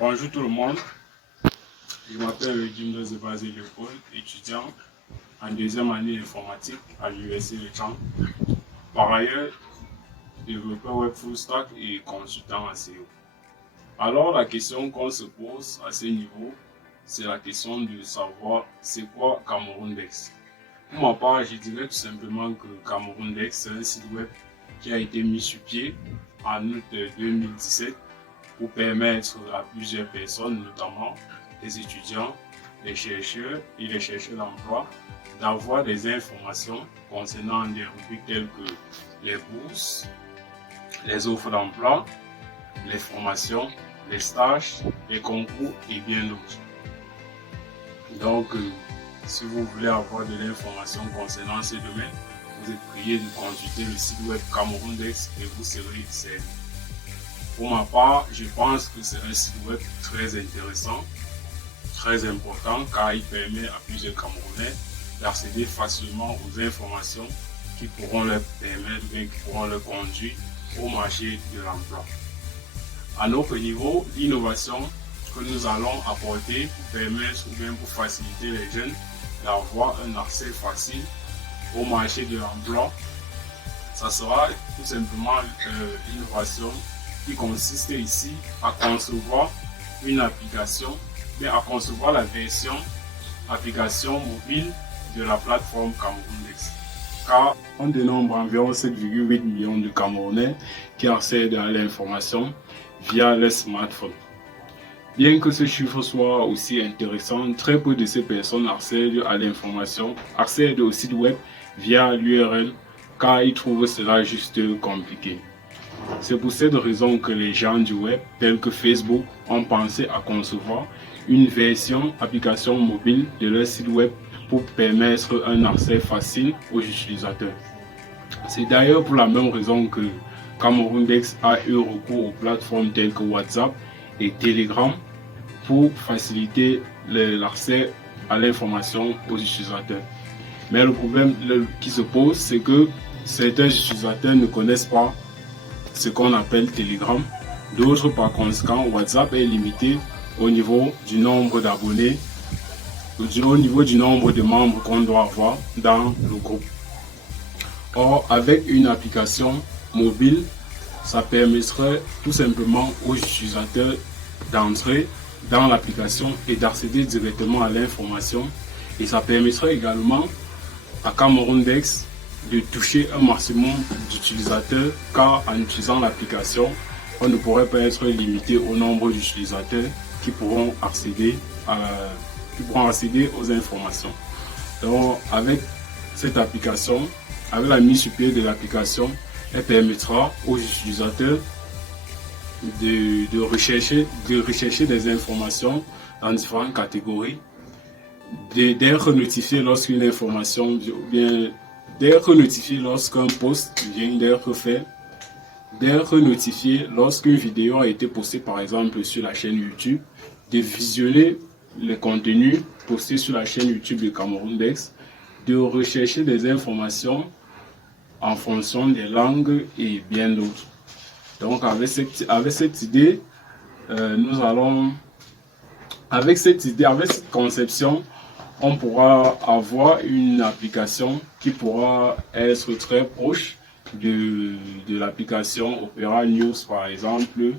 Bonjour tout le monde, je m'appelle Jim Zebazé Leopold, étudiant en deuxième année informatique à l'Université de Chang. Par ailleurs, développeur web full stack et consultant en SEO. Alors la question qu'on se pose à ce niveau, c'est la question de savoir c'est quoi Cameroundex. Pour ma part, je dirais tout simplement que Cameroundex, c'est un site web qui a été mis sur pied en août 2017 pour permettre à plusieurs personnes, notamment les étudiants, les chercheurs et les chercheurs d'emploi, d'avoir des informations concernant des rubriques telles que les bourses, les offres d'emploi, les formations, les stages, les concours et bien d'autres. Donc, si vous voulez avoir de l'information concernant ce domaine, vous êtes prié de consulter le site web Cameroundex et vous serez servi. Pour ma part, je pense que c'est un site web très intéressant, très important, car il permet à plusieurs Camerounais d'accéder facilement aux informations qui pourront leur permettre, qui pourront leur conduire au marché de l'emploi. À notre niveau, l'innovation que nous allons apporter pour permettre ou bien pour faciliter les jeunes d'avoir un accès facile au marché de l'emploi, ça sera tout simplement l'innovation qui consiste ici à concevoir une application, mais à concevoir la version application mobile de la plateforme Cameroundex. Car on dénombre environ 7,8 millions de Camerounais qui accèdent à l'information via les smartphones. Bien que ce chiffre soit aussi intéressant, très peu de ces personnes accèdent à l'information, accèdent au site web via l'URL, car ils trouvent cela juste compliqué. C'est pour cette raison que les gens du web, tels que Facebook, ont pensé à concevoir une version application mobile de leur site web pour permettre un accès facile aux utilisateurs. C'est d'ailleurs pour la même raison que Cameroundex a eu recours aux plateformes telles que WhatsApp et Telegram pour faciliter l'accès à l'information aux utilisateurs. Mais le problème qui se pose, c'est que certains utilisateurs ne connaissent pas ce qu'on appelle Telegram. D'autres, par conséquent, WhatsApp est limité au niveau du nombre d'abonnés, au niveau du nombre de membres qu'on doit avoir dans le groupe. Or, avec une application mobile, ça permettrait tout simplement aux utilisateurs d'entrer dans l'application et d'accéder directement à l'information. Et ça permettrait également à Cameroundex de toucher un maximum d'utilisateurs, car en utilisant l'application, on ne pourrait pas être limité au nombre d'utilisateurs qui pourront accéder aux informations. Donc, avec cette application, avec la mise sur pied de l'application, elle permettra aux utilisateurs de rechercher des informations dans différentes catégories, d'être notifié lorsqu'une information vient, d'être notifié lorsqu'un post vient d'être fait, d'être notifié lorsqu'une vidéo a été postée par exemple sur la chaîne YouTube, de visionner les contenus postés sur la chaîne YouTube de Cameroundex, de rechercher des informations en fonction des langues et bien d'autres. Donc avec cette idée, avec cette conception, on pourra avoir une application qui pourra être très proche de l'application Opera News par exemple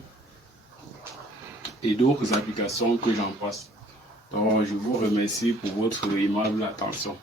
et d'autres applications que j'en passe. Donc je vous remercie pour votre aimable attention.